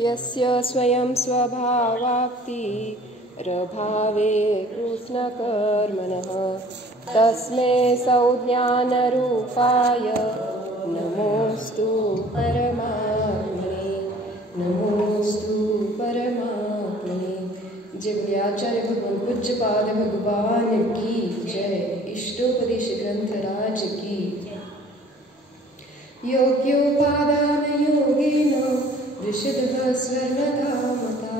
यस्य स्वयं स्वभावाप्तिरभावे कृष्णकर्मणः तस्मै संज्ञानरूपाय नमोऽस्तु परमात्मने। नमोऽस्तु परमात्मने। जय बोले आचार्य भगवान पूज्यपाद भगवान की जय। इष्टोपदेश ग्रंथराज की। योग्योपादान योगेन ऋषिदः स्वर्णधामता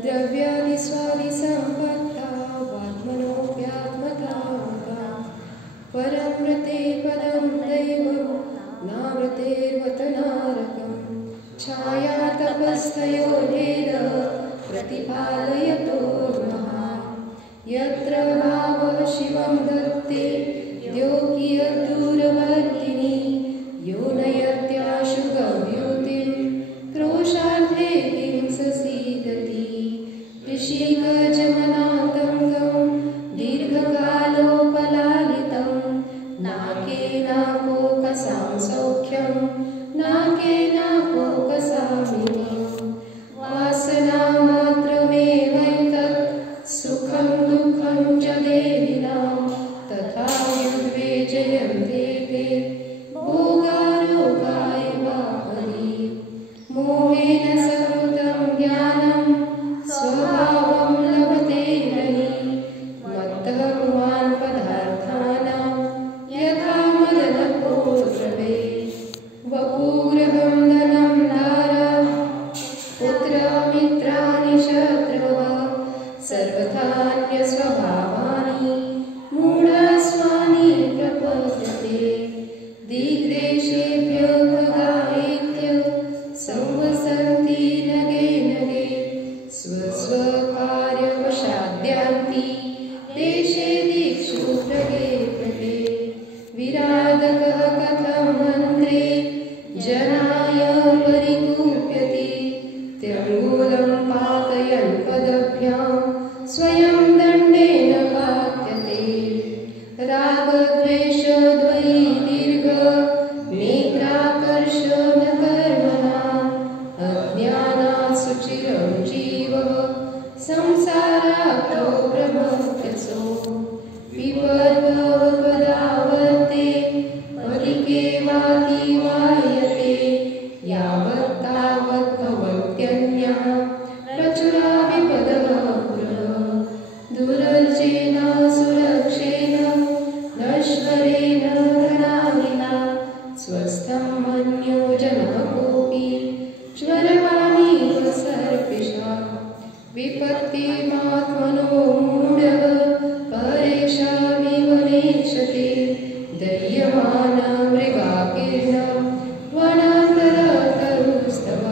द्रव्यादिस्वादिसम्पत्ता वात्मनोऽप्यात्मतामता परमृते पदं दैवं नामृतेर्वतनारकं छाया तपस्तयोर्भेद प्रतिपालयतो नः यत्र भावः शिवं दत्ते द्योकियद्दूरवर्तिनी यो नयत्याशु गम्योतिं क्रोशार्थे किं ससीदति ऋषिकजमनातङ्गं दीर्घकालोपलालितं नाकेनाकोकसां सौख्यं नाकेनाकोकसामिनीं वासनामात्रमेवैतत् सुखं दुःखं च देहिनां तथा युर्वेजयन्ते ते भोगारोगाय वाहनि मोहेन सकृतं ज्ञानं स्वभावं लभते नहि मत्तः पुमान् पदार्थानां यथा मदनपो द्रवे वपुगृहं धनं दारं पुत्रमित्राणि शत्रवः सर्वथान्यस्वभावानि मूढस्वानि प्रपद्यते दिग्देशेभ्यो भगायेत्य संवसन्ति नगे नगे स्वस्वकार्यवशाद्यान्ति देशे दिक्षु प्रगे प्रगे विराधकः कथं मन्त्रे जनाय परिकूप्यते त्यङ्गूलं पातयन् पदभ्यां स्वयं दण्डेन पात्यते रागद्वेषद्वयी दीर्घ नेत्राकर्षण कर्मणा अज्ञानात् सुचिरं जीवः संसारातो प्रमुख्यसो विपद्भवपदावर्ते पलिके वातिवायते यावत् तावत् भवत्यन्यः प्रचुरा विपदः पुरः दुरर्जेन सुरक्षेण नश्वरेण धनानिना स्वस्थं मन्यो जनः कोऽपि ज्वरवाणीव सर्पिषा विपत्तिमात्मनो मूढः परेषामिव नेक्षते दह्यमाना मृगाकीर्णं वनान्तरतरुस्तव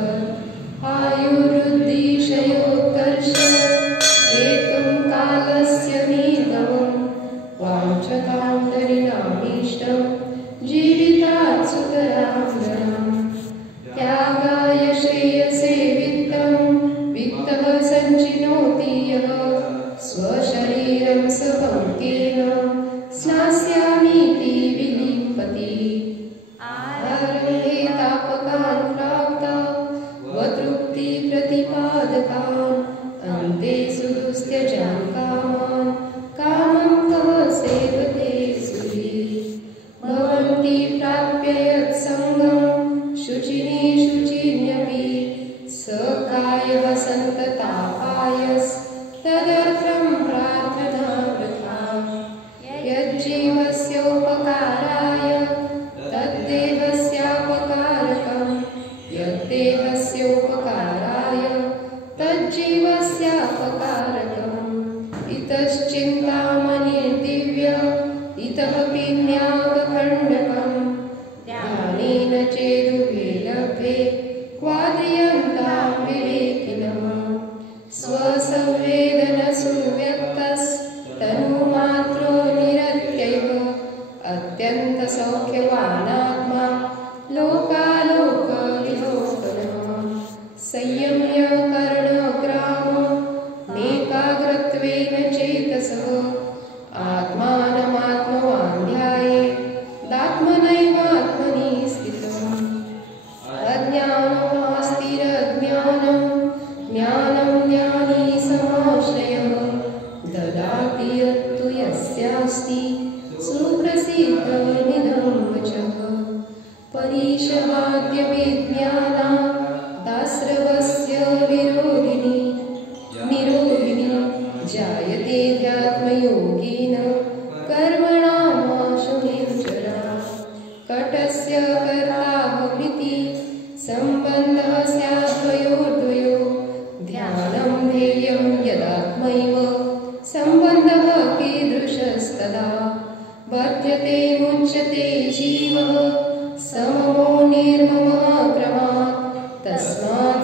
आयुर्वृद्धिक्षयोत्कर्ष हेतुं कालस्य नीतवं वाञ्छतान्तरिणामीष्टं जीवितात् सुतरां त्यागाय श्रेयसे वित्तः सञ्चिनोति यः स्वशरीरं सपङ्केन स्नास्यामीति विलिम्पति आरम्भे तापकान् प्राप्त वतृप्तिप्रतिपादकान् अन्ते सुदुस्त्यजान् कामान् कामं कः सेवते सुधीः भवन्ति प्राप्य यत्सङ्गं शुचिने शुचिन्यपि स कायः सन्ततापायस्तदर्थं प्रार्थना वृथा यज्जीवस्योपकाराय तद्देहस्यापकारकं यद्देहस्योपकाराय तज्जीवस्यापकारकम् इतश्चिन्तामणिर्दिव्य इतः पिन्यागखण्डकम् ध्यानेन चेदुभे लभ्ये क्वाद्रियन्तां विवेकिनः स्वसंवेदनसुव्यक्तस्तनुमात्रो निरत्यैव अत्यन्तसौख्यवानात्मा लोकालोकविलोकनः संयम्य कर्णग्रामो नेकाग्रत्वेन चेतसः आत्मानमात्मवान् ध्यायेदात्मनैवात्मनि स्थितम् अज्ञानमास्तिरज्ञानं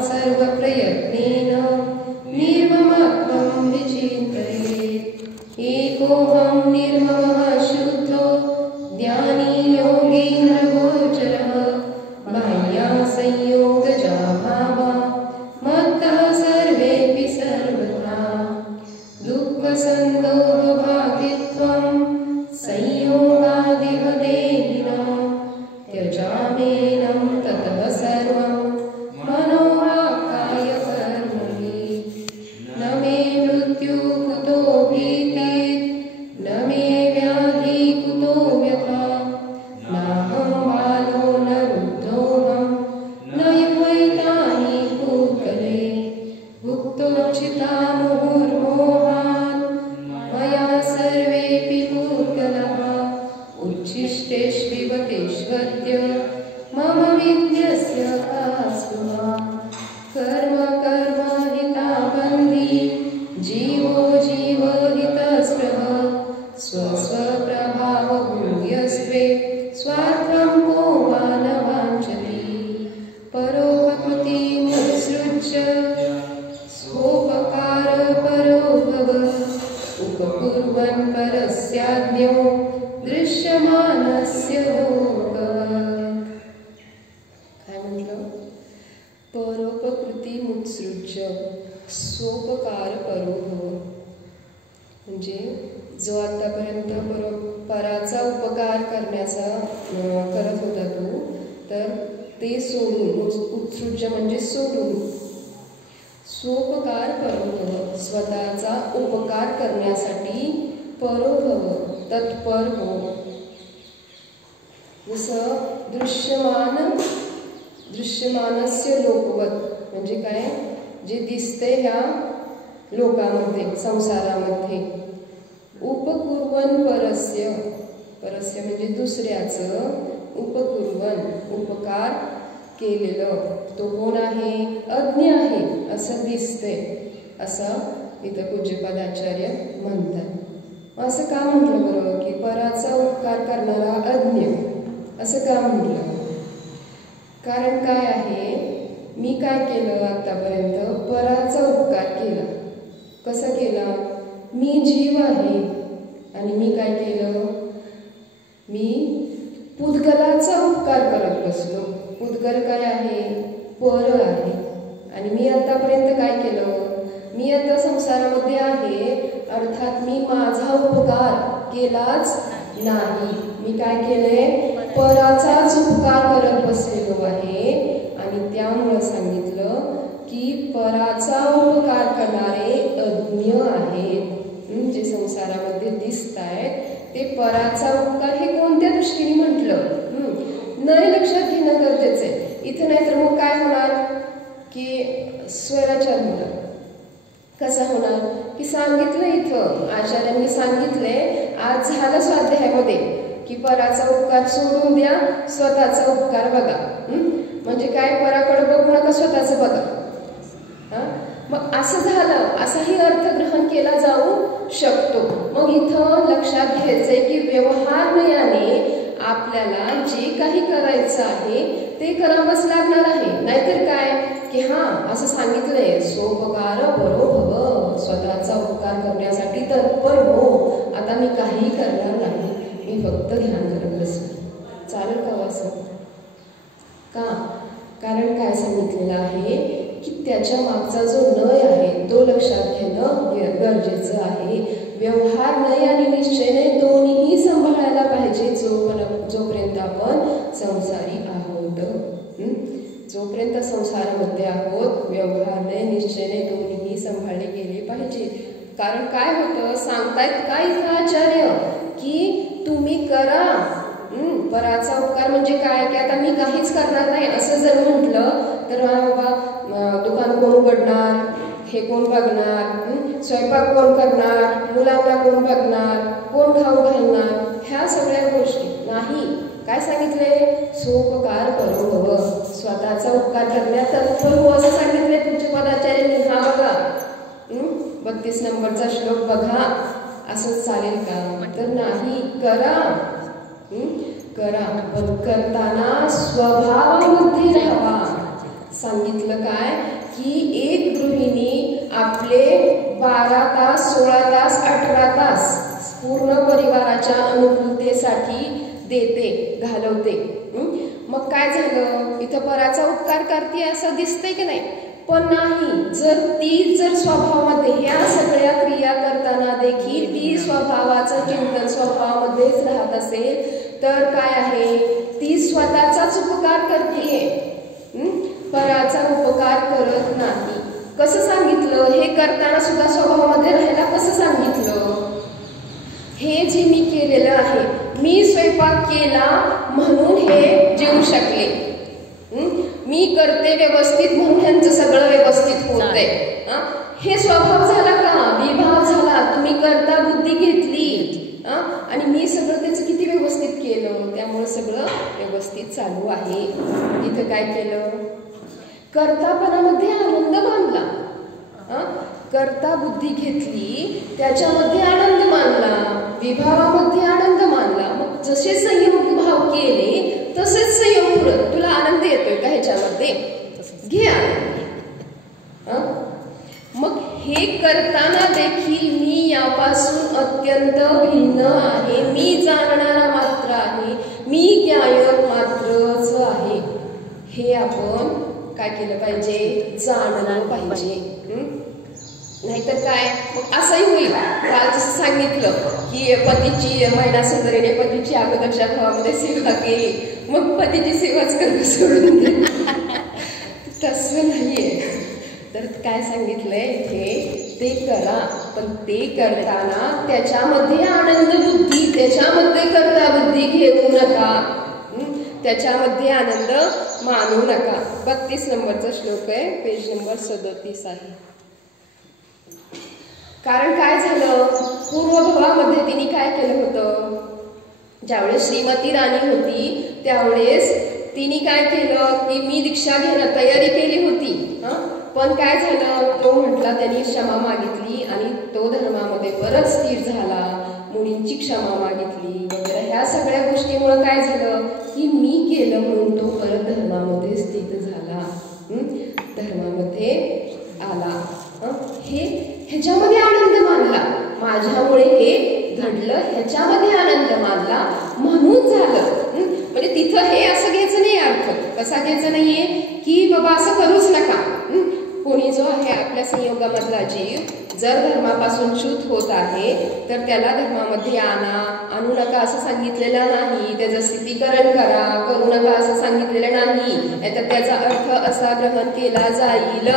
सर्वप्रयत्नेन निर्ममत्वं विचिन्तयेत्। एकोऽहं निर्ममः शुद्धो ज्ञानी योगीन्द्रगोचरः बाह्यासंयोगजा भावा मत्तः सर्वेऽपि सर्वथा। दुःखसन्दोहभागित्वं संयोगादिह देहिनां त्यजामेनं ततः सर्वं मनोवाक्कायकर्मणि। न मे मृत्युः कुतो भीतिः न मे व्याधिः कुतो व्यथा नाहं बालो न वृद्धोऽहं न युवैतानि भूतले भुक्तोचिता मुहुर्मोहात् मया सर्वेऽपि भूतलः उच्छिष्टेष्विव तेष्वद्य मम विद्यस्य का स्पृहा। कर्म कर्म हिताबन्धी जीवो जीव हितस्पृह स्वस्वप्रभावभूयस्त्वे स्वार्थं को वा न वाञ्छति। परोपकृतिमुत्सृज्य स्वोपकारपरो भव उपकुर्वन् परस्याज्ञो दृश्यमानस्य लोकवत्। काय म्हटलं? परोपकृतिमुत्सृज्य स्वोपकारपरो भव, म्हणजे जो आतापर्यंत पराचा उपकार करण्याचा करत होता तो, तर ते सोडून, उत्सृज्य म्हणजे सोडून, स्वोपकार परोभव स्वतःचा उपकार करण्यासाठी परोभव तत्पर हो. जसं दृश्यमानस्य लोकवत म्हणजे काय, जे दिसते ह्या लोकामध्ये संसारामध्ये. उपकुर्वन् परस्य म्हणजे दुसऱ्याचं उपकुर्वन् उपकार केलेलं तो कोण आहे, अज्ञ आहे असं दिसते, असं इथं पूज्यपादाचार्य म्हणतात. असं का म्हटलं बरं की पराचा उपकार करणारा अज्ञ असं का म्हटलं? कारण काय आहे, मी काय केलं आतापर्यंत, पराचा उपकार केला. कसा केला? मी जीव आहे आणि मी काय केलं, मी पुद्गलाचा उपकार करत बसलो. पुद्गल काय आहे, पर आहे. आणि मी आतापर्यंत काय केलं, मी आता संसारामध्ये आहे अर्थात मी माझा उपकार केलाच नाही. मी काय केले, पराचाच उपकार करत बसलेलो आहे. आणि त्यामुळे सांगितलं की पराचा उपकार करणारे अज्ञ आहेत, जे संसारामध्ये दिसत आहेत ते पराचा उपकार. हे कोणत्या दृष्टीने म्हटलं न लक्षात घेणं गरजेचं आहे इथं. नाही तर मग काय होणार की स्वैराचार होणार. कसा होणार की सांगितलं इथं आचार्यांनी सांगितले, आज झालं स्वाध्यायामध्ये की पराचा उपकार सोडून द्या, स्वतःचा उपकार बघा. म्हणजे काय, पराकडे बघू नका, स्वतःचं बघा. मग असं झालं, असाही अर्थ ग्रहण केला जाऊ शकतो. मग इथं लक्षात घ्यायचंय की व्यवहारनयाने आपल्याला जे काही करायचं आहे ते करावंच लागणार आहे. नाहीतर काय की असं सांगितलंय, सोपकार परो भव, स्वतःचा उपकार करण्यासाठी तत्पर हो. आता मी काही करणार नाही, मी फक्त ध्यान करत बसणार. चालेल का असं? का? कारण काय सांगितलेलं आहे की त्याच्या मागचा जो नय आहे तो लक्षात घेणं गरजेचं आहे. व्यवहार नय आणि निश्चयने दोन्हीही सांभाळायला पाहिजे जोपर्यंत आपण संसारी आहोत. जोपर्यंत संसारामध्ये आहोत व्यवहारने निश्चयने दोन्हीही सांभाळले गेले पाहिजे. कारण काय होतं, सांगतायत काय इथं आचार्य की तुम्ही करा. पराचा उपकार म्हणजे काय की आता मी काहीच करणार नाही असं जर म्हटलं तर बाबा दुकान कोण उघडणार, हे कोण बघणार, स्वयंपाक कोण करणार, मुलांना कोण बघणार, कोण खाऊ घालणार, ह्या सगळ्या गोष्टी नाही. काय सांगितले, सोपकार करो भव, स्वतःचा उपकार करण्यात तत्पर हो असं सांगितले पूज्यपादाचार्यांनी. हा बघा 32 नंबरचा श्लोक बघा. असंच चालेल का? तर नाही, करा. करा पण करताना स्वभाव बुद्धी राहावा. सांगितलं काय 12 तास, 16 तास, 18 तास पूर्ण परिवाराच्या अनुकूलतेसाठी देते, घालवते. मग काय झालं, इथं पराचा उपकार करते असं दिसतंय की नाही? पण नाही. जर स्वभावामध्ये ह्या सगळ्या क्रिया करताना देखील ती स्वभावाचं चिंतन स्वभावामध्येच राहत असेल तर काय आहे, ती स्वतःचाच उपकार करते, पराचा उपकार करत नाही. कसं सांगितलं? हे करताना सुद्धा स्वभावामध्ये राहायला कसं सांगितलं? हे जे मी केलेलं आहे, मी स्वयंपाक केला म्हणून हे जेवू शकले, मी करते व्यवस्थित म्हणून ह्यांचं सगळं व्यवस्थित होतंय. हे स्वभाव झाला का? विभाव झाला. तुम्ही करता बुद्धी घेतली आणि मी सगळं त्याचं किती व्यवस्थित केलं, त्यामुळे सगळं व्यवस्थित चालू आहे. इथं काय केलं? कर्तापणामध्ये आनंद मानला. करता बुद्धी घेतली, त्याच्यामध्ये आनंद मानला, विभावामध्ये आनंद मानला. मग जसे संयोग भाव केले तसेच संयोग पुरत. तुला आनंद येतोय का ह्याच्यामध्ये? घे आनंद. मग हे करताना देखील मी यापासून अत्यंत भिन्न आहे, मी जाणणारा मात्र आहे, मी ज्ञायक मात्रच आहे. हे आपण काय केलं पाहिजे? जाणलं पाहिजे. नाहीतर काय मग असंही होईल. काल जसं सांगितलं की पतीची महिला सुंदरीने पतीची अगोदरच्या भावामध्ये सेवा केली, मग पतीची सेवाच करणं सोडून दे. तसं नाहीये. तर काय सांगितलंय इथे? ते करा, पण ते करताना त्याच्यामध्ये आनंद बुद्धी, त्याच्यामध्ये करता बुद्धी घेऊ नका, त्याच्यामध्ये आनंद मानू नका. 32 नंबरचा श्लोक आहे, पेज नंबर 37 आहे. कारण काय झालं, पूर्वभवामध्ये तिने काय केलं होतं? ज्यावेळेस श्रीमती राणी होती त्यावेळेस तिने काय केलं की मी दीक्षा घेण्यात तयारी केली होती, पण काय झालं, तो म्हटला, त्यांनी क्षमा मागितली आणि तो धर्मामध्ये परत स्थिर झाला, मुलींची क्षमा मागितली वगैरे. ह्या सगळ्या गोष्टीमुळे काय झालं की मी केलं म्हणून तो परत धर्मामध्ये स्थित झाला, धर्मामध्ये आला. ह्याच्यामध्ये आनंद मानला, माझ्यामुळे हे घडलं ह्याच्यामध्ये आनंद मानला म्हणून झालं. म्हणजे तिथं हे असं घ्यायचं नाही, अर्थ कसा घ्यायचा नाहीये की बाबा असं करूच नका. कोणी जो आहे आपल्या संयोगामधला जीव जर धर्मापासून च्युत होत आहे तर त्याला धर्मामध्ये आणू नका असं सांगितलेलं नाही. त्याचं स्थितीकरण करू नका असं सांगितलेलं नाही. नाहीतर त्याचा अर्थ असा ग्रहण केला जाईल.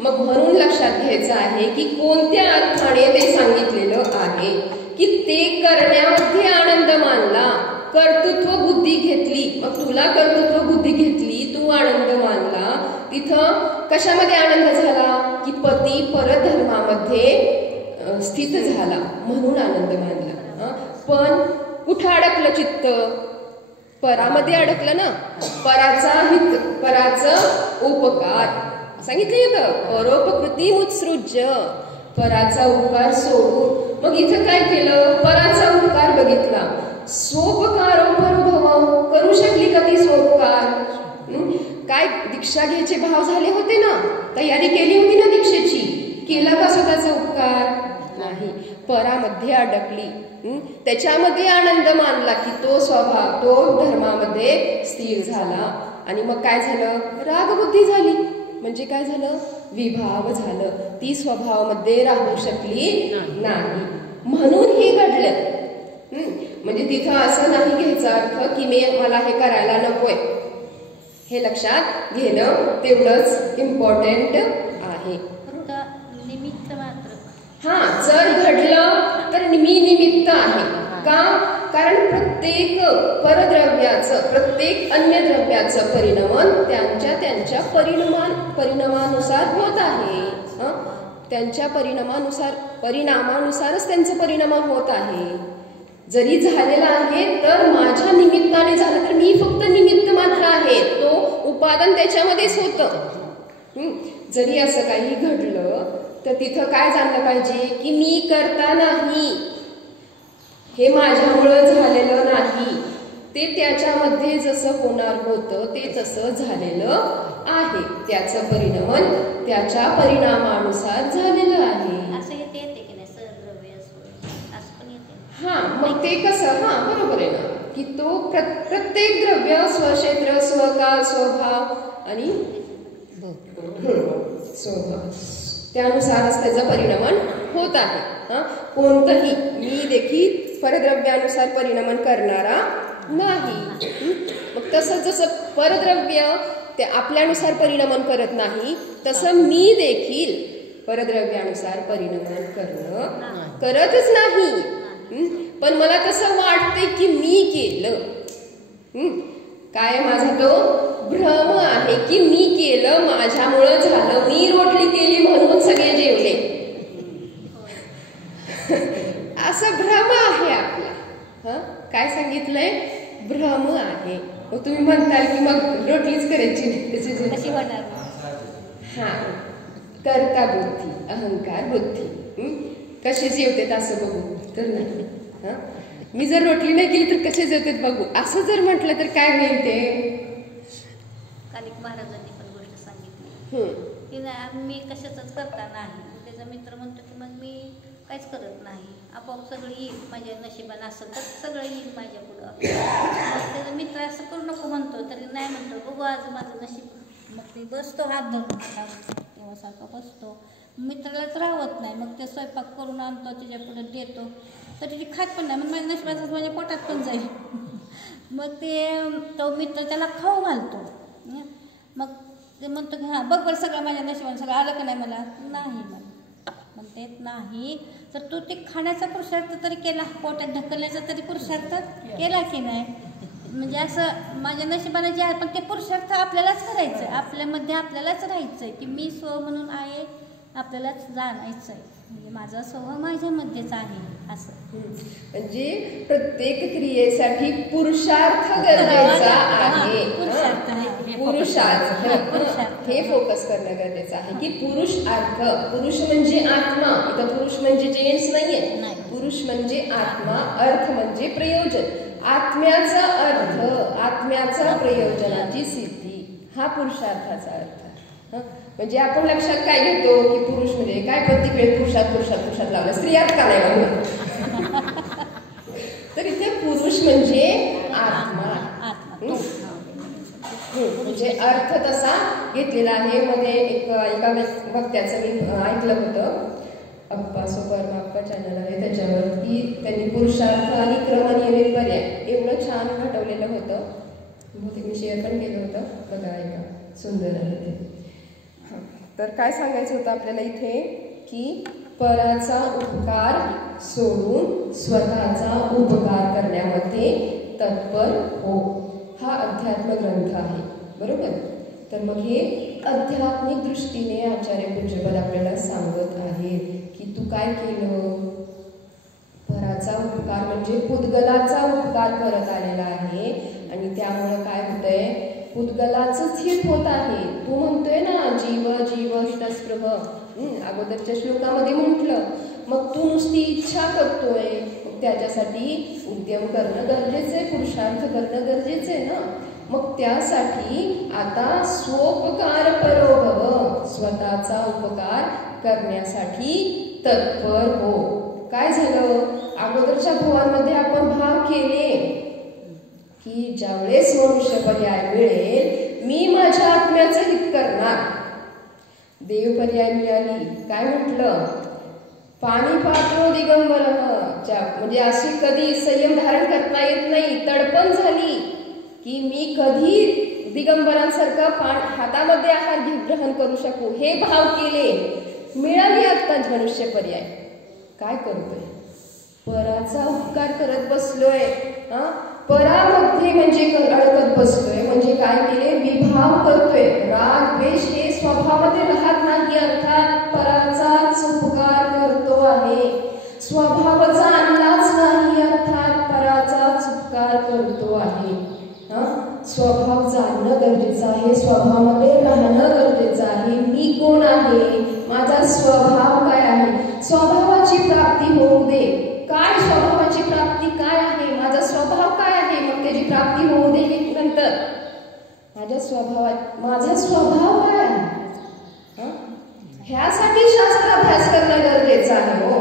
मग म्हणून लक्षात घ्यायचं आहे की कोणत्या अर्थाने ते सांगितलेलं आहे की ते करण्यामध्ये आनंद मानला, कर्तृत्व बुद्धी घेतली. मग तुला कर्तृत्व बुद्धी घेतली, तू आनंद मानला. तिथं कशामध्ये आनंद झाला की पती परत धर्मामध्ये स्थित झाला म्हणून आनंद मानला. पण कुठं अडकलं चित्त? परामध्ये अडकलं ना. पराचा हित, पराचं उपकार सांगितलं येतं, परोपकृती उत्सृज्य, पराचा उपकार सोडून. मग इथं काय केलं? पराचा उपकार बघितला, स्वोपकारो परोभव करू शकली का ती स्वोपकार? काय दीक्षा घ्यायचे भाव झाले होते ना, तयारी केली होती ना दीक्षेची, केला का स्वतःचा उपकार? नाही. परामध्ये अडकली, त्याच्यामध्ये आनंद मानला की तो स्वभाव, तो धर्मामध्ये स्थिर झाला. आणि मग काय झालं? रागबुद्धी झाली. म्हणजे काय झालं? विभाव झालं. ती स्वभावामध्ये राहू शकली नाही म्हणून हे घडलं. म्हणजे तिथं असं नाही घ्यायचा अर्थ की मला हे करायला नकोय. हे लक्षात घेणं तेवढंच इम्पॉर्टंट आहे. निमित्त मात्र. जर घडलं तर मी निमित्त आहे का? कारण प्रत्येक परद्रव्याचं, प्रत्येक अन्य द्रव्याचं परिणमन त्यांच्या परिणामानुसार होत आहे. त्यांच्या परिणामानुसारच त्यांचं परिणाम होत आहे. जरी झालेला आहे तर माझ्या निमित्ताने झालं, तर मी फक्त निमित्त मात्र आहे. तो उपादान त्याच्यामध्येच होतं. जरी असं काही घडलं तर तिथं काय जाणलं पाहिजे की मी करता नाही, हे माझ्यामुळं झालेलं नाही, ते त्याच्यामध्ये जसं होणार होतं ते तसं झालेलं आहे. त्याचं परिणामन त्याच्या परिणामानुसार झालेलं आहे. येते की नाही सहद्रव्य असं पण येते. हा मग ते कसं, हा बरोबर आहे ना, की तो प्रत्येक द्रव्य स्वक्षेत्र स्वकाल स्वभाव आणि स्वभाव त्यानुसारच त्याचं परिणमन होत आहे. हा कोणतंही मी देखील परद्रव्यानुसार परिणमन करणारा नाही. मग तसं जसं परद्रव्य ते आपल्यानुसार परिणमन करत नाही तसं मी देखील परद्रव्यानुसार परिणमन करतच नाही. पण मला तसं वाटते की मी केलं. काय माझा तो भ्रम आहे की मी केलं, माझ्यामुळं झालं, मी रोटली केली म्हणून सगळे जेवले, असं भ्रम आहे आपला. काय सांगितलंय? भ्रम आहे. मग तुम्ही म्हणताल की मग रोटलीच करायची कशी होणार? हा कर्ता बुद्धी अहंकार बुद्धी कसे जेवतात असं बघू तर नाही. हा मी जर रोटली नाही केली तर कसे जेवतात बघू असं जर म्हटलं तर काय होईल? ते कालिक महाराजांनी पण गोष्ट सांगितली की मी कशाच करता नाही. त्याचा मित्र म्हणतो की मग मी काहीच करत नाही, आपोआप सगळं येईल, माझ्या नशिबानं असेल तर सगळं येईल माझ्या पुढं. मग त्याचा मित्र असं करू नको म्हणतो तरी नाही म्हणतो, बघू आज माझं नशीब. मग ते बसतो हात धरून तेव्हासारखा बसतो, मित्रालाच राहत नाही. मग ते स्वयंपाक करून आणतो, त्याच्या पुढे देतो तरी ती खात पण नाही. मग माझ्या नशिबाचं माझ्या पोटात पण जाईल. मग ते तो मित्र त्याला खाऊ घालतो. मग ते म्हणतो की हां बघ बरं सगळं माझ्या नशिबानं सगळं आलं का नाही मला? नाही मला म्हणते नाही. तर तू ते खाण्याचा पुरुषार्थ तरी केला, पोटात ढकलण्याचा तरी पुरुषार्थ केला की नाही? म्हणजे असं माझ्या नशिबाने जे आहे पण ते पुरुषार्थ आपल्यालाच करायचं आहे, आपल्यामध्ये आपल्यालाच राहायचं आहे की मी स्व म्हणून आहे, आपल्यालाच जाणायचं आहे. म्हणजे माझा स्वभाव माझ्यामध्येच आहे असं. म्हणजे प्रत्येक क्रियेसाठी पुरुषार्थ गरजेचा आहे. पुरुषार्थ हे फोकस करणं गरजेचं आहे की पुरुषार्थ. पुरुष म्हणजे आत्मा, इथं पुरुष म्हणजे जेंट्स नाहीये, पुरुष म्हणजे आत्मा, अर्थ म्हणजे प्रयोजन. आत्म्याचा अर्थ, आत्म्याचा प्रयोजनाची सिद्धी हा पुरुषार्थाचा अर्थ. म्हणजे आपण लक्षात काय घेतो की पुरुष म्हणजे काय, प्रत्येक वेळेस पुरुषात लावलं, स्त्रियात का नाही लावलं? तर इथे पुरुष म्हणजे आत्मा. म्हणजे अर्थ तसा घेतलेला आहे. मध्ये एका वक्त्याचं मी ऐकलं होतं, अप्पा परमाप्पा चॅनल आहे त्याच्यावर, की त्यांनी पुरुषार्थ आणि क्रमनियमित पर्याय एवढं छान घटवलेलं होतं. बहुतेक मी शेअर पण केलं होतं, बघा ऐका, सुंदर आहे ते. तर काय सांगायचं होतं आपल्याला इथे की पराचा उपकार सोडून स्वतःचा उपकार करण्यामध्ये तत्पर हो. हा अध्यात्म ग्रंथ आहे, बरोबर. तर मग हे आध्यात्मिक दृष्टीने आचार्य पूज्यपद आपल्याला सांगत आहेत की तू काय केलं? पराचा उपकार म्हणजे पुद्गलाचा उपकार करत आलेला आहे आणि त्यामुळे काय होतंय? पुद्गलाचंच हित होत आहे. तू म्हणतोय ना जीव जीव हितस्पृह, अगोदरच्या श्लोकामध्ये म्हटलं. मग तू नुसती इच्छा करतोय, मग त्याच्यासाठी उद्यम करणं गरजेचं आहे, पुरुषार्थ करणं गरजेचं आहे ना. मग त्यासाठी आता स्वोपकार परो भव, स्वतःचा उपकार करण्यासाठी तत्पर हो. काय झालं? अगोदरच्या भवांमध्ये आपण भाव केले की ज्यावेळेस मनुष्य पर्याय मिळेल मी माझ्या आत्म्याचं हित करणार. देव पर्याय मिळाली, काय म्हटलं? पाणी पात्रो दिगंबर, म्हणजे अशी कधी संयम धारण करता येत नाही, तडपण झाली की मी कधी दिगंबरांसारखं हातामध्ये आहार ग्रहण करू शकू, हे भाव केले, मिळाली आता मनुष्य पर्याय. काय करतोय? पराचा उपकार करत बसलोय. परामध्ये म्हणजे अडकत बसलोय, म्हणजे काय केले? विभाव करतोय. राग द्वेष हे स्वभावामध्ये राहत नाही, अर्थात पराचाच उपकार करतो आहे. स्वभावाचा आणलाच नाही, अर्थात पराचाच उपकार करतो आहे. स्वभाव जाणणं गरजेचं आहे, स्वभावामध्ये राहणं गरजेचं आहे. मी कोण आहे? माझा स्वभाव काय आहे? स्वभावाची प्राप्ती होऊ दे. काय स्वभावाची प्राप्ती काय आहे? माझा स्वभाव काय आहे? मग त्याची प्राप्ती होऊ दे नंतर. माझा स्वभाव काय आहे? ह्यासाठी शास्त्रात अभ्यास करणं गरजेचं आहे हो.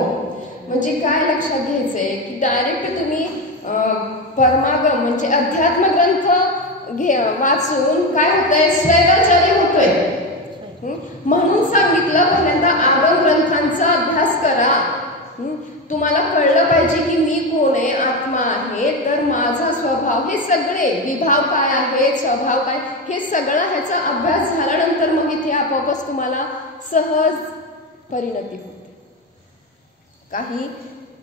म्हणजे काय लक्षात घ्यायचंय की डायरेक्ट तुम्ही परमागम म्हणजे अध्यात्म ग्रंथ वाचून काय होतंय, स्वैराचार्य होतोय. म्हणून सांगितलं पहिल्यांदा आगम ग्रंथांचा अभ्यास करा. तुम्हाला कळलं पाहिजे की मी कोण आहे, आत्मा आहे, तर माझा स्वभाव, हे सगळे विभाव काय आहेत, स्वभाव काय, हे सगळं ह्याचा अभ्यास झाल्यानंतर मग इथे आपोआपच तुम्हाला सहज परिणती होते. काही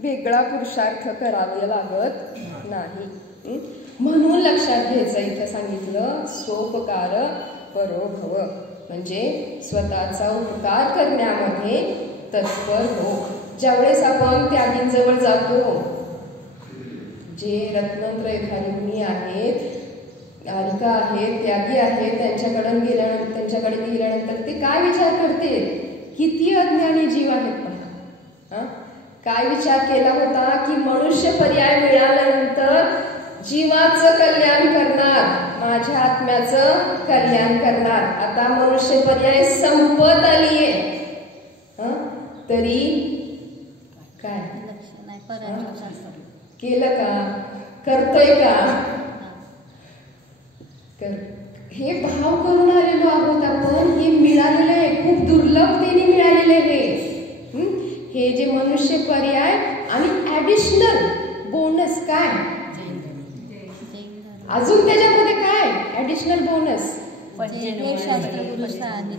वेगळा पुरुषार्थ करावे लागत नाही. म्हणून लक्षात घ्यायचं, इथं सांगितलं सोपकार परो भव, म्हणजे स्वतःचा उपकार करण्यामध्ये तत्पर हो. ज्यावेळेस आपण त्यागींजवळ जातो, जे रत्नत्रयधारी मुनी आहेत, आरिका आहेत, त्यागी आहेत, त्यांच्याकडे गेल्यानंतर ते काय विचार करते, किती अज्ञानी जीव आहेत पहा. काय विचार केला होता की मनुष्य पर्याय मिळाल्यानंतर जीवाचं कल्याण करणार, माझ्या आत्म्याचं कल्याण करणार. आता मनुष्य पर्याय संपत आलीये, तरी काय केलं का, करतोय का, हे भाव करून आलेलो आहोत आपण. हे मिळालेलं आहे, खूप दुर्लभतेने मिळालेलं आहे हे जे मनुष्य पर्याय. आणि ऍडिशनल बोनस काय अजून त्याच्यामध्ये, काय ऍडिशनल बोनस,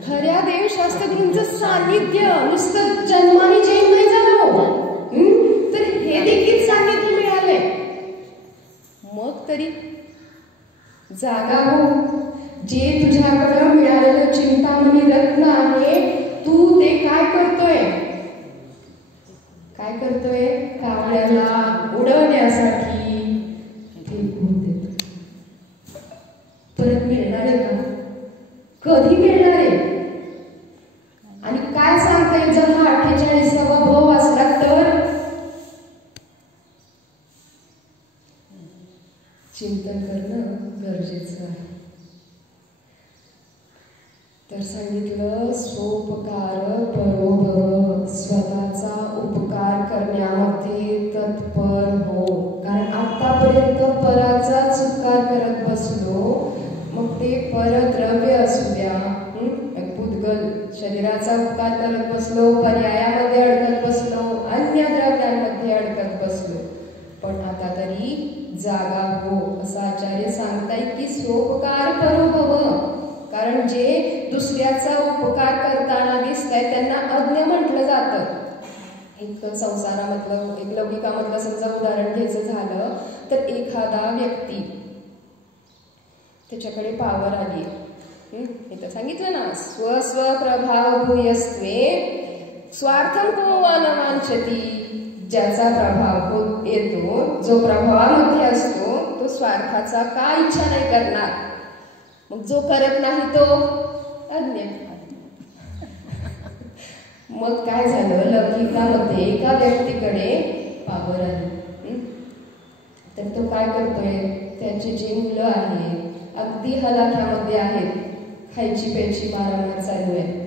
खऱ्या देवशास्त्रगुरूंचं सानिध्य. नुसतं जन्माने जैन नाही झालं, तर हे देखील सानिध्य मिळालंय. मग तरी जागा हो. जे तुझ्याकडं मिळालेलं चिंतामणी रत्न आहे, तू ते काय करतोय, कावळ्याला उडवण्यासाठी परत मिळणार आहे का, कधी मिळणार आहे. आणि काय सांगता येईल, जर हा 48वा भाव असला तर चिंतन करणं गरजेचं आहे. तर सांगितलं सोपकार परो भव, स्वतःचा उपकार करण्यामध्ये तत्पर हो. कारण आतापर्यंत पराचाच उपकार करत बसलो, मग ते परद्रव्य असू द्या, भूतगल शरीराचा उपकार करत बसलो, पर्यायामध्ये अडकत बसलो, अन्य द्रव्यांमध्ये अडकत बसलो. पण आता तरी जागा हो, असं आचार्य सांगताय की सोपकार परो भव. कारण जे दुसऱ्याचा उपकार करताना दिसतंय त्यांना अज्ञ म्हटलं जातं. एक संसारामधलं, एक लौकिकामधलं समजा उदाहरण घ्यायचं झालं तर एखादा व्यक्ती, त्याच्याकडे पावर आली, हे तर सांगितलं ना, स्वस्वप्रभाव भूयस्त्वे स्वार्थम को न वांछति. ज्याचा प्रभाव येतो, जो प्रभावामध्ये असतो, तो स्वार्थाचा का इच्छा नाही करणार. मग जो करत नाही तो अज्ञ. मग काय झालं, लौकिकामध्ये एका व्यक्तीकडे पावर आली, तर तो काय करतोय, त्याचे जे मुलं आहेत अगदी हलाख्यामध्ये आहेत, खायची प्यायची वारंवार चालू आहे,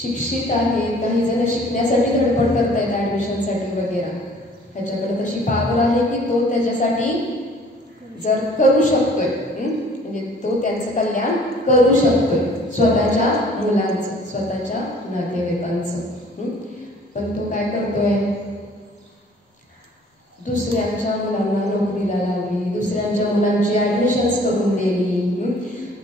शिक्षित आहेत, काही जण शिकण्यासाठी धडपड करतायत ऍडमिशनसाठी वगैरे, ह्याच्याकडे तशी पावर आहे की तो त्याच्यासाठी जर करू शकतोय, म्हणजे तो त्यांचं कल्याण करू शकतोय, स्वतःच्या मुलांचं, स्वतःच्या नातेवाईकांचं. पण तो काय करतोय, दुसऱ्यांच्या मुलांना नोकरीला लावली, दुसऱ्यांच्या मुलांची ऍडमिशन्स करून दिली,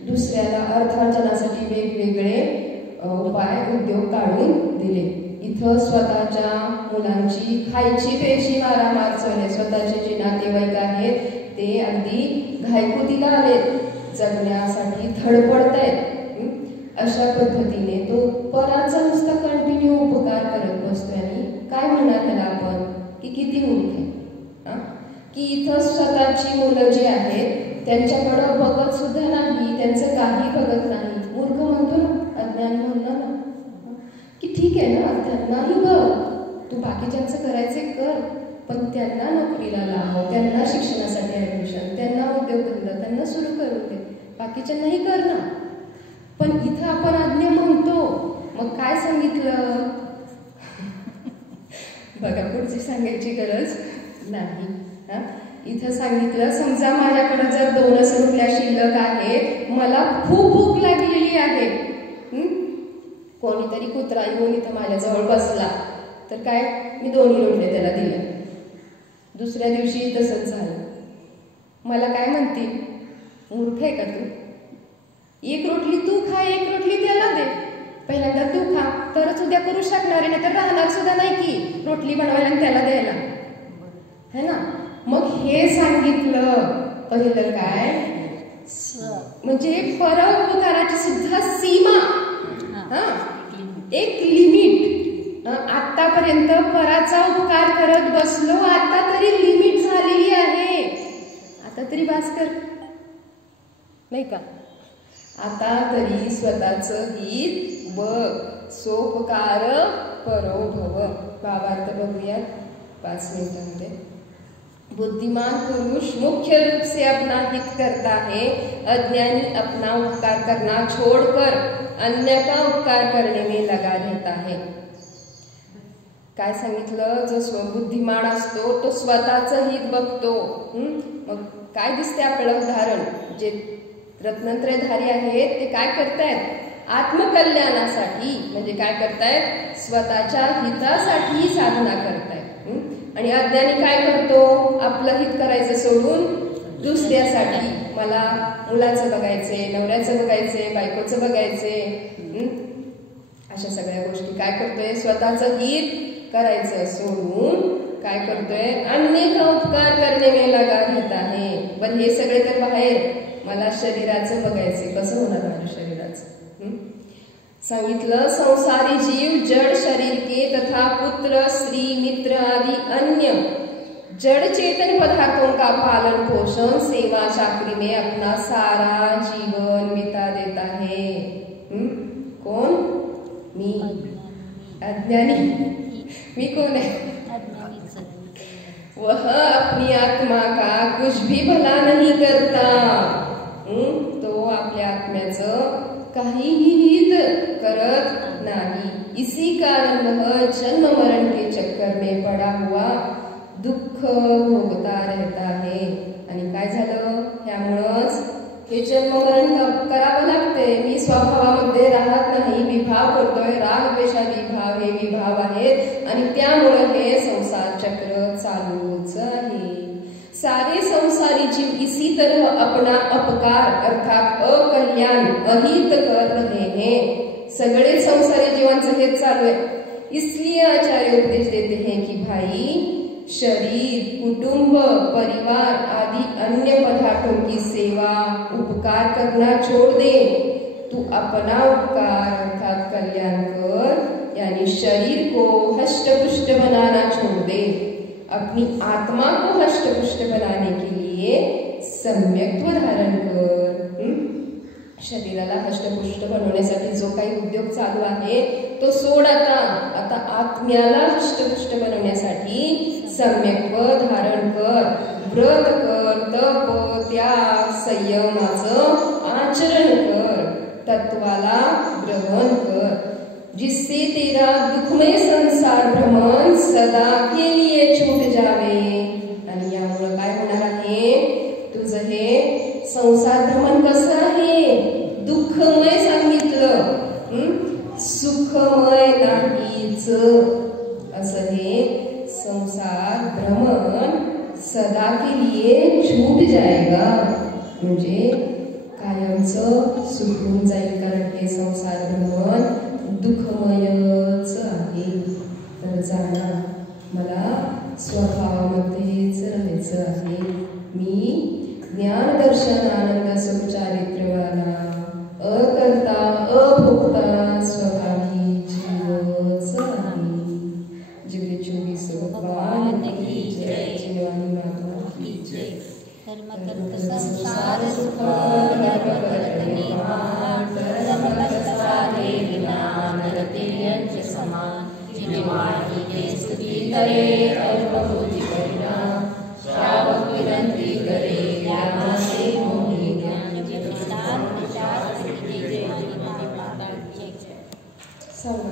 दुसऱ्याला अर्थार्जनासाठी वेगवेगळे उपाय उद्योग काढून दिले. इथं स्वतःच्या मुलांची खायची प्यायची वारंवार चालले, स्वतःचे जे नातेवाईक आहेत ते अगदी घायकुतीला आलेत, जगण्यासाठी धडपडतायत. अशा पद्धतीने तो पराचा नुसता कंटिन्यू उपकार करत बसतोय. आणि काय म्हणणार त्याला आपण की किती मूर्ख आहे, की इथं स्वतःची मुलं जी आहेत त्यांच्याकडं बघत सुद्धा नाही, त्यांचं काही बघत नाही. मूर्ख म्हणतो ना, अज्ञानी म्हणतो ना, की ठीक आहे ना, त्यांनाही बघ, तू बाकीच्यांचं करायचे कर, पण त्यांना नोकरीला लाव, त्यांना शिक्षणासाठी ऍडमिशन, त्यांना उद्योगधंदा त्यांना सुरू करू दे, बाकीच्यांनाही कर ना. पण इथं आपण आज्ञा म्हणतो. मग काय सांगितलं, बाकीची सांगायची गरज नाही. हा, इथं सांगितलं समजा माझ्याकडे जर 2च रोटल्या शिल्लक आहेत, मला खूप भूक लागलेली आहे. कोणीतरी कुत्रा येऊन इथं माझ्याजवळ बसला तर काय, मी 2 रोटल्या त्याला दिल्या. दुसऱ्या दिवशी तसंच झालं. मला काय म्हणते, मूर्ख आहे का तू? 1 रोटली तू खा, 1 रोटली त्याला दे. पहिल्यांदा तू खा तरच उद्या करू शकणार आहे, नाही तर राहणार सुद्धा नाही की रोटली बनवायला आणि त्याला द्यायला, है ना. मग हे सांगितलं पहिलं काय, म्हणजे परोपकाराची सुद्धा सीमा, हा, एक लिमिट. आतापर्यंत पराचा उपकार करत बसलो, आता तरी लिमिट झालेली आहे. आता तरी बास कर, नाही का. आता तरी स्वतःचं हित बघ. सोपकार परो भव. भावार्थ बघूयात 5 मिनिटांमध्ये. बुद्धिमान पुरुष मुख्य रूप से अपना हित करता है, अज्ञानी अपना उपकार करना छोड़कर अन्य का उपकार करने में लगा रहता है. काय सांगितलं, जो बुद्धिमान असतो तो स्वतःचं हित बघतो. मग काय दिसते आपल्याला उदाहरण, जे रत्नत्रयधारी आहेत ते काय करतायत, आत्मकल्याणासाठी म्हणजे काय करतायत, स्वतःच्या हितासाठी साधना करतायत. आणि अज्ञानी काय करतो, आपलं हित करायचं सोडून दुसऱ्यासाठी, मला मुलाचं बघायचे, नवऱ्याचं बघायचे, बायकोचं बघायचे, अशा सगळ्या गोष्टी काय करतोय, स्वतःचं हित करायचं सोडून काय करतोय, अन्य का उपकार करणे में लगा रहता है. पण हे सगळे तर बाहेर, मला शरीराचं बघायचे, कसं होणार माझ्या शरीराचं. सांगितलं संसारी जीव जड़ शरीर के तथा पुत्र स्त्री मित्र आदि अन्य जड़ चेतन पदार्थों का पालन पोषण सेवा चाकरी में अपना सारा जीवन बिता देता है. कौन? मी अज्ञानी. मी कौन है? वह अपनी आत्मा का कुछ भी भला नहीं करता. तो आपल्या आत्म्याचं काहीही हित करत नाही. इसी कारण वह जन्म मरण के चक्कर में पड़ा हुआ दुःख भोगता रहता है. आणि काय झालं, त्यामुळंच हे जन्म मरण करावं लागतंय. मी स्वभावामध्ये राहत नाही, विभाव करतोय, राग द्वेषादी भाव हे विभाव आहेत आणि त्यामुळे हे संसार चक्र चालूच आहे. सारे संसारी जीव इसी तरह अपना अपकार अर्थात अकल्याण अहित कर रहे हैं. सगळे संसारी जीवांचं हेच चालू आहे. इसलिए आचार्य उपदेश देते हैं कि भाई शरीर कुटुंब परिवार आदि अन्य पदार्थों की सेवा उपकार करना छोड़ दे. तू अपना उपकार अर्थात कल्याण कर, यानी शरीर को हष्टपुष्ट बनाना छोड़ दे. अपनी आत्मा को हष्टपुष्ट बनाने के लिए सम्यक्त्व धारण कर. शरीराला हष्टपुष्ट बनवण्यासाठी जो काही उद्योग चालू आहे तो सोड. आता आत्म्याला हष्टपुष्ट बनवण्यासाठी सम्यक्त्व धारण कर. व्रत कर, तप, त्याग, संयमाचं आचरण कर, तत्वाला ग्रहण कर, जिससे तेरा दुखमय संसार भ्रमण सदा के लिए छूट जावे. आणि यामुळे काय होणार आहे, तुझं हे संसार भ्रमण कसं आहे, दुःखमय सांगितलं, सुखमय नाहीच. असं हे संसार भ्रमण सदा के लिए छूट जाएगा, म्हणजे कायमचं सुटून जाईल. कारण हे संसार भ्रमण दुःखमयच आहे. तर जाणा मला स्वभावामध्येच राहायचं आहे. मी ज्ञान दर्शन आनंद सुख चारित्र्यवाला अकर्ता अभोक्ता स्वभावी जीवच आहे. जीवले 24 भगवान की जय. जीवानी माता की जय. धर्मकर्त संसार सुख धर्मकर्त निर्माण धर्मकर्त सारे विज्ञान रतिर्यंच समान. जिवाणी के स्तुति करे अल्पबुद्धि परिणाम श्रावक विनंती करे ज्ञानासे मोहि ज्ञान विज्ञान प्रचार की जय. सांगा